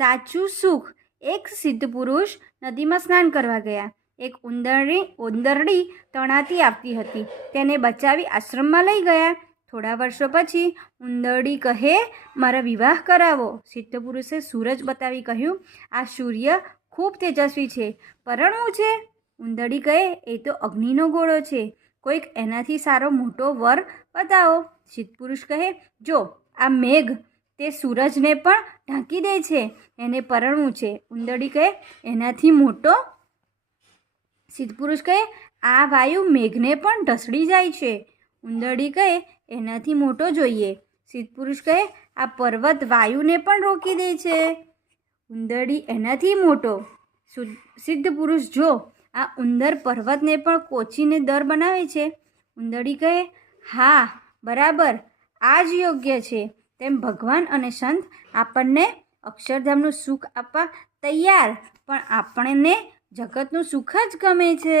સાચું સુખ. એક સિદ્ધ પુરુષ નદીમાં સ્નાન કરવા ગયા. એક ઉંદરડી ઉંદરડી તણાતી આવતી હતી. તેને બચાવી આશ્રમમાં લઈ ગયા. થોડા વર્ષો પછી ઉંદરડી કહે, મારા વિવાહ કરાવો. સિદ્ધ પુરુષે સૂરજ બતાવી કહ્યું, આ સૂર્ય ખૂબ તેજસ્વી છે. પરણવું છે? ઉંદરડી કહે, એ તો અગ્નિનો ગોળો છે. કોઈક એનાથી સારો મોટો વર બતાવો. સિદ્ધ પુરુષ કહે, જો, આ મેઘ તે સૂરજને પણ ઢાંકી દે છે. એને પરણવું છે. ઉંદરડી કહે, એનાથી મોટો સિદ્ધપુરુષ કહે, આ વાયુ મેઘને પણ ઢસડી જાય છે. ઉંદરડી કહે, એનાથી મોટો જોઈએ. સિદ્ધ પુરુષ કહે, આ પર્વત વાયુને પણ રોકી દે છે. ઉંદરડી એનાથી મોટો. સિદ્ધ પુરુષ જો, આ ઉંદર પર્વતને પણ કોચીને દર બનાવે છે. ઉંદરડી કહે, હા, બરાબર. આ જ યોગ્ય છે. તેમ ભગવાન અને સંત આપણને અક્ષરધામનું સુખ આપવા તૈયાર, પણ આપણને જગતનું સુખ જ ગમે છે.